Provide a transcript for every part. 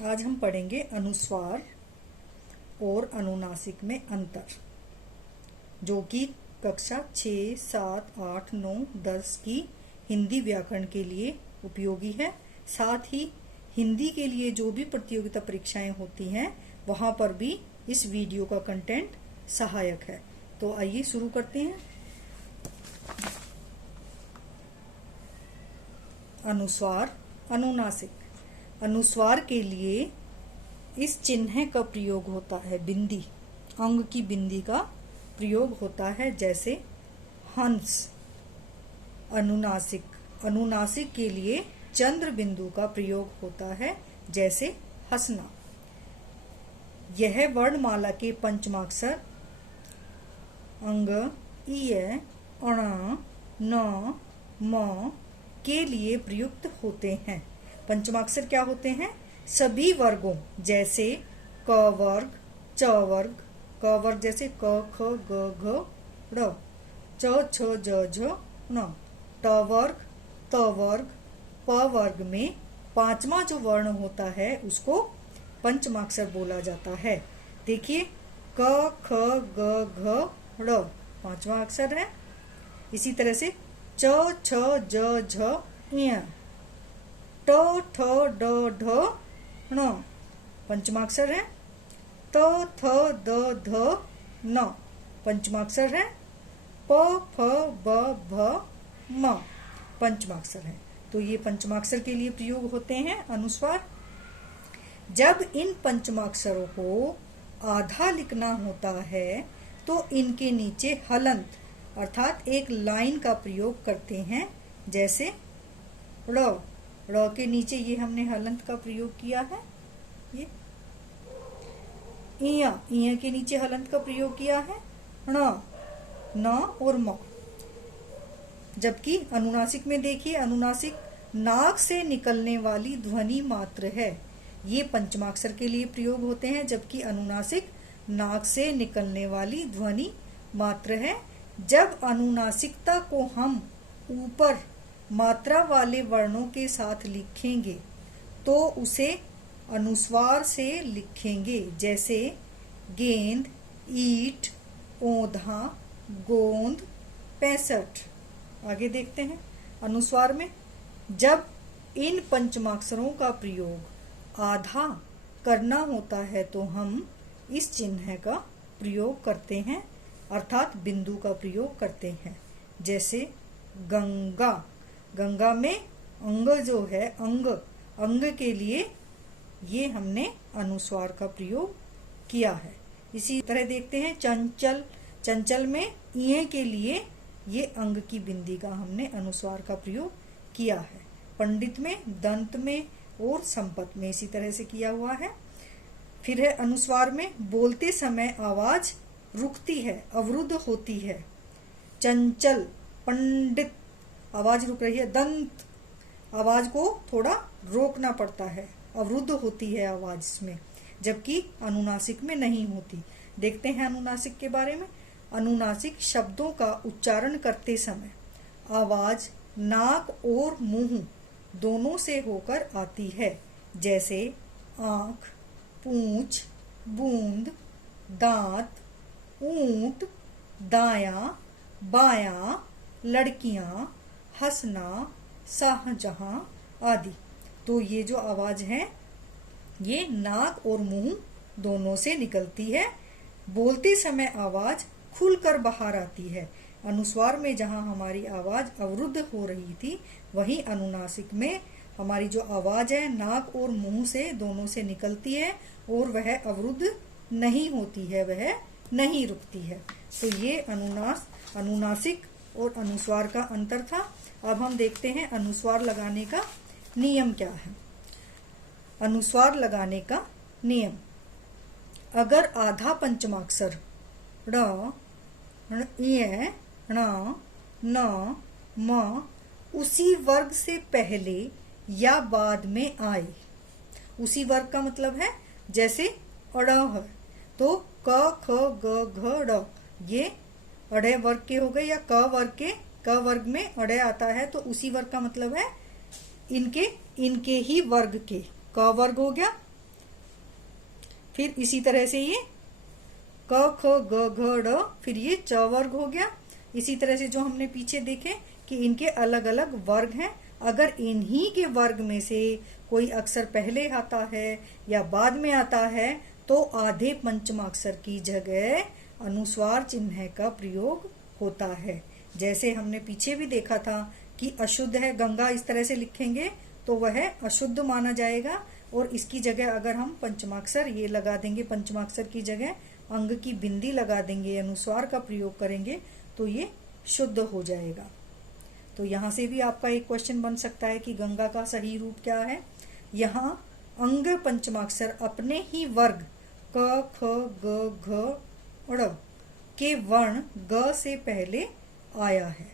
आज हम पढ़ेंगे अनुस्वार और अनुनासिक में अंतर, जो कि कक्षा 6, 7, 8, 9, 10 की हिंदी व्याकरण के लिए उपयोगी है। साथ ही हिंदी के लिए जो भी प्रतियोगिता परीक्षाएं होती हैं वहां पर भी इस वीडियो का कंटेंट सहायक है। तो आइए शुरू करते हैं। अनुस्वार, अनुनासिक। अनुस्वार के लिए इस चिन्ह का प्रयोग होता है, बिंदी, अंग की बिंदी का प्रयोग होता है, जैसे हंस। अनुनासिक, अनुनासिक के लिए चंद्र बिंदु का प्रयोग होता है, जैसे हंसना। यह वर्णमाला के पंचमाक्षर अंग, इय, अण, न, म के लिए प्रयुक्त होते हैं। पंचमाक्षर क्या होते हैं? सभी वर्गों जैसे क वर्ग, च वर्ग, क वर्ग जैसे क, ख, ग, घ, ड़, च, छ, ज, झ, ण, ट वर्ग, त वर्ग, प वर्ग में पांचवा जो वर्ण होता है उसको पंचमाक्षर बोला जाता है। देखिए, क, ख, ग, घ, ड़ पांचवा अक्षर है। इसी तरह से च, छ, ज, झ, ञ, ट, ठ, ड, ढ, ण पंचमाक्षर है। त, थ, द, ध, न पंचमाक्षर है। प, फ, ब, भ, म पंचमाक्षर है। तो ये पंचमाक्षर के लिए प्रयोग होते हैं अनुस्वार। जब इन पंचमाक्षरों को आधा लिखना होता है तो इनके नीचे हलंत अर्थात एक लाइन का प्रयोग करते हैं, जैसे ड़। ड़ के नीचे ये हमने हलंत का प्रयोग किया है। ये इया, इया के नीचे हलंत का प्रयोग किया है। ण, न और म। जबकि अनुनासिक में देखिए, अनुनासिक नाक से निकलने वाली ध्वनि मात्र है। ये पंचमाक्षर के लिए प्रयोग होते हैं, जबकि अनुनासिक नाक से निकलने वाली ध्वनि मात्र है। जब अनुनासिकता को हम ऊपर मात्रा वाले वर्णों के साथ लिखेंगे तो उसे अनुस्वार से लिखेंगे, जैसे गेंद, ईंट, ओंधा, गोंद, 65। आगे देखते हैं अनुस्वार में। जब इन पंचमाक्षरों का प्रयोग आधा करना होता है तो हम इस चिन्ह का प्रयोग करते हैं, अर्थात बिंदु का प्रयोग करते हैं, जैसे गंगा। गंगा में अंग जो है, अंग के लिए ये हमने अनुस्वार का प्रयोग किया है। इसी तरह देखते हैं चंचल। चंचल में इये के लिए ये अंग की बिंदी का हमने अनुस्वार का प्रयोग किया है। पंडित में, दंत में और संपत में इसी तरह से किया हुआ है। फिर है अनुस्वार में बोलते समय आवाज रुकती है, अवरुद्ध होती है। चंचल, पंडित आवाज रुक रही है। दंत, आवाज को थोड़ा रोकना पड़ता है, अवरुद्ध होती है आवाज इसमें, जबकि अनुनासिक में नहीं होती। देखते हैं अनुनासिक के बारे में। अनुनासिक शब्दों का उच्चारण करते समय आवाज नाक और मुंह दोनों से होकर आती है, जैसे आंख, पूंछ, बूंद, दांत, ऊंट, दायां, बायां, लड़कियां, हंसना, शाहजहां आदि। तो ये जो आवाज है ये नाक और मुंह दोनों से निकलती है। बोलते समय आवाज खुलकर बाहर आती है। अनुस्वार में जहां हमारी आवाज अवरुद्ध हो रही थी, वहीं अनुनासिक में हमारी जो आवाज है नाक और मुंह से दोनों से निकलती है और वह अवरुद्ध नहीं होती है, वह नहीं रुकती है। तो ये अनुनासिक और अनुस्वार का अंतर था। अब हम देखते हैं अनुस्वार लगाने का नियम क्या है। अनुस्वार लगाने का नियम, अगर आधा पंचमाक्षर ड़, य, ण, न, म उसी वर्ग से पहले या बाद में आए, उसी वर्ग का मतलब है जैसे अड़ह, तो क, ख, ग, घ, ड़ ये अड़े वर्ग के हो गए, या क वर्ग के, क वर्ग में अड़े आता है तो उसी वर्ग का मतलब है इनके ही वर्ग के। क वर्ग हो गया, फिर इसी तरह से ये क ख ग घ ड़, फिर ये च वर्ग हो गया। इसी तरह से जो हमने पीछे देखे कि इनके अलग अलग वर्ग हैं, अगर इन्हीं के वर्ग में से कोई अक्षर पहले आता है या बाद में आता है तो आधे पंचमाक्षर की जगह अनुस्वार चिन्ह का प्रयोग होता है। जैसे हमने पीछे भी देखा था कि अशुद्ध है, गंगा इस तरह से लिखेंगे तो वह अशुद्ध माना जाएगा, और इसकी जगह अगर हम पंचमाक्षर ये लगा देंगे, पंचमाक्षर की जगह अंग की बिंदी लगा देंगे, अनुस्वार का प्रयोग करेंगे तो ये शुद्ध हो जाएगा। तो यहाँ से भी आपका एक क्वेश्चन बन सकता है कि गंगा का सही रूप क्या है। यहाँ अंग पंचमाक्षर अपने ही वर्ग क ख ग घ ड़ के वर्ण ग से पहले आया है।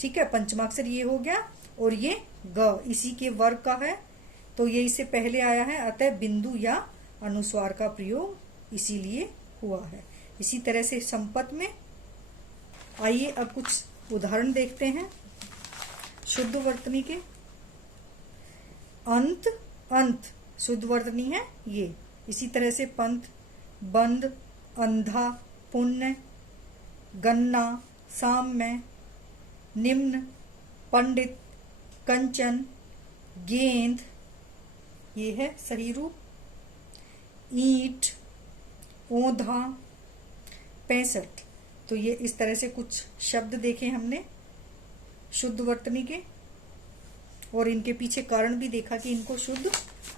ठीक है, पंचमाक्षर ये हो गया और ये ग इसी के वर्ग का है, तो ये इससे पहले आया है, अतः बिंदु या अनुस्वार का प्रयोग इसीलिए हुआ है। इसी तरह से संपत में आइए अब कुछ उदाहरण देखते हैं शुद्ध वर्तनी के। अंत अंत शुद्ध वर्तनी है ये। इसी तरह से पंथ, बंद, अंधा, पुण्य, गन्ना, साम्य, निम्न, पंडित, कंचन, गेंद, ये है सही रूप। ईंट, ओंधा, 65। तो ये इस तरह से कुछ शब्द देखे हमने शुद्ध वर्तनी के, और इनके पीछे कारण भी देखा कि इनको शुद्ध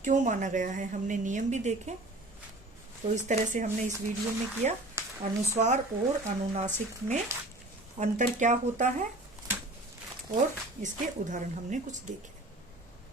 क्यों माना गया है, हमने नियम भी देखे। तो इस तरह से हमने इस वीडियो में किया अनुस्वार और अनुनासिक में अंतर क्या होता है, और इसके उदाहरण हमने कुछ देखे।